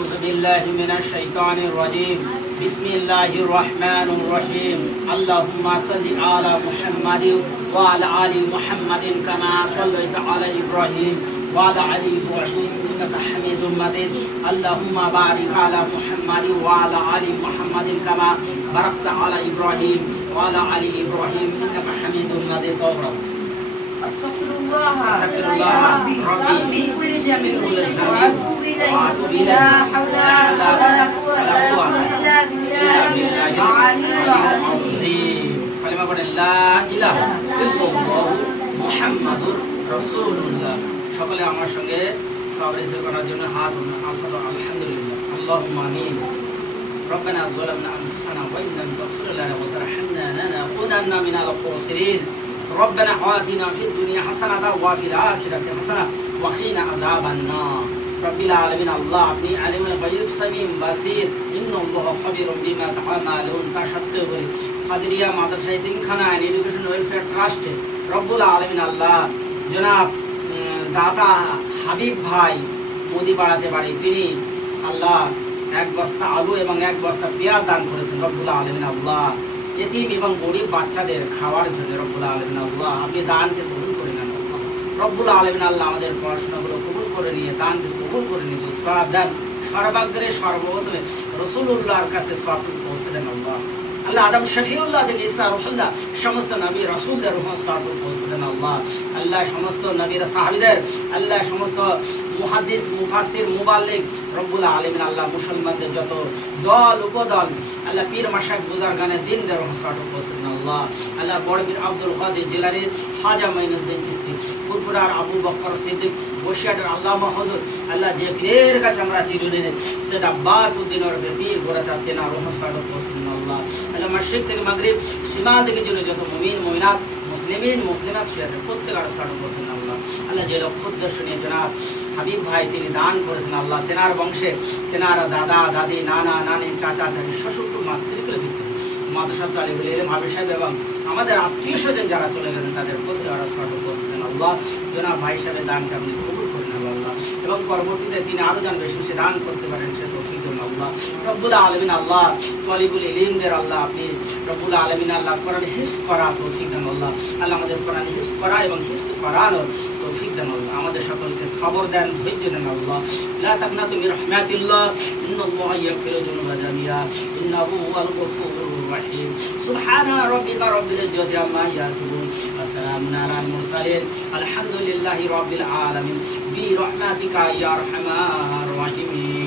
أعوذ بالله من الشيطان الرجيم. بسم الله الرحمن الرحيم. اللهم صل على محمد وعلى آل محمد كما صليت على إبراهيم وعلى آل إبراهيم إنك حميد مجيد. اللهم بارك على محمد وعلى آل محمد كما باركت على إبراهيم وعلى آل إبراهيم إنك حميد مجيد. أستغفر الله أستغفر الله ربي. ربي. من كل جميل. من كل جميل وأتوب إليه وأتوب إليه لا حول ولا قوة ولا قوة إلا بالله العلي العظيم العظيم কালিমা পড়েন লা ইলাহা ইল্লাল্লাহু মুহাম্মাদুর রাসূলুল্লাহ সকলে আমার সঙ্গে সব রিসিভ করার জন্য হাত উঠান আলহামদুলিল্লাহ আলহামদুলিল্লাহ আল্লাহুম্মা আমিন ربنا ظلمنا انفسنا وان لم تغفر لنا وترحمنا لنكونن من الخاسرين ربنا آتنا في الدنيا حسنة وفي الآخرة حسنة وقنا عذاب النار রব্বিল আলমিন, আল্লাহ আপনি আলিমুল গায়ব, সামিম, বাসির। ইন্নাল্লাহ খাবীরুম বিমা তা'মালুন তা সত্ত্বেও বলি, Qadiria Madrasa Etimkhana and education welfare trust রব্বুল আলমিন, আল্লাহ জনাব দাদা হাবিব ভাই মোদি পাড়াতে বাড়ি তিনি আল্লাহ এক বস্তা আলু এবং এক বস্তা পেঁয়াজ দান করেছেন রব্বুল আলমিন, আল্লাহ। এটিম এবং গরিব বাচ্চাদের খাওয়ার জন্য রব্বুল আলমিন, আল্লাহ। আপনি দানকে গ্রহণ রব্বুল আলমিন আল্লাহ আমাদের পড়াশোনাগুলো কবুল করে নিয়ে দানকে কবুল করে নিয়ে সব দেন, সর্বাগ্রে সর্বপ্রথমে রসুল্লাহর কাছে সব পৌঁছে আল্লাহ। আল্লাহ আদম শফিউল্লাহ দিল ইসা রহুল্লাহ, সমস্ত নবী রসুলদের রহমান সব পৌঁছে আল্লাহ। আল্লাহ সমস্ত নবীর সাহাবিদের, আল্লাহ সমস্ত মুহাদ্দিস মুফাসির মুবাল্লিক, রব্বুল আলমিন, আল্লাহ মুসলমানদের যত দল, উপদল, আল্লাহ পীর মাসাক বুজার গানে দিন রহমান পৌঁছে দেন আল্লাহ। আল্লাহ বড় পীর আব্দুল কাদের জেলারির খাজা মাইনুদ্দিন চিস্তি ফুরপুরার আবু বক্কর সিদ্দিক, বসিয়াটের আল্লাহ মাহদুর আল্লাহ যে পীরের কাছে আমরা চিরুনি সেটা আব্বাস উদ্দিন ওর পীর গোরা চাপতে না পৌঁছে দেন আল্লাহ। আল্লাহ মাসিক থেকে মাগরিব সীমাল থেকে জুড়ে যত মুমিন, মুমিনাত, মুসলিমিন, মুসলিমাত শুয়ে প্রত্যেক আর সাড়ে আল্লাহ। আল্লাহ যে লক্ষ্য উদ্দেশ্য নিয়ে জনাব হাবিব ভাই তিনি দান করেছেন আল্লাহ। তেনার বংশে তেনার দাদা, দাদি, নানা, নানি, চাচা, চাচি শ্বশুর মাতৃকুলে ভিত্তি মাদ্রাসা তালিবুল ইলম হাবিব সাহেব এবং আমাদের আত্মীয় স্বজন যারা চলে গেছেন, তাদের প্রত্যেক আর সাড়ে বলছেন আল্লাহ। জনাব ভাই সাহেবের দানকে আপনি কবুল করেন আল্লাহ। এবং পরবর্তীতে তিনি আরও যেন বেশি বেশি দান করতে পারেন, সে তৌফিক আল্লাহ। রব্বুল আলমিন আল্লাহ, তলিবুল ইলিমদের আল্লাহ, আপনি রব্বুল আলমিন আল্লাহ কোরআন হিফস করা তৌফিক দেন আল্লাহ। আল্লাহ আমাদের কোরআন হিফস করা এবং হিফস করানোর তৌফিক দেন আল্লাহ। আমাদের সকলকে খবর দেন, ধৈর্য দেন আল্লাহ। লা তাকনা তুমি রহমাতিল্লাহ, ইন্নাল্লাহ ইয়াগফিরু যুনুবা জামিয়া, ইন্নাহু ওয়াল গফুরুর রহিম। সুবহানা রাব্বিকা রাব্বিল ইজ্জাতি আম্মা ইয়াসিফুন। ওয়া সালামুন আলাল মুরসালিন। আলহামদুলিল্লাহি রাব্বিল আলামিন। বি রহমাতিকা ইয়া আরহামার রাহিমিন।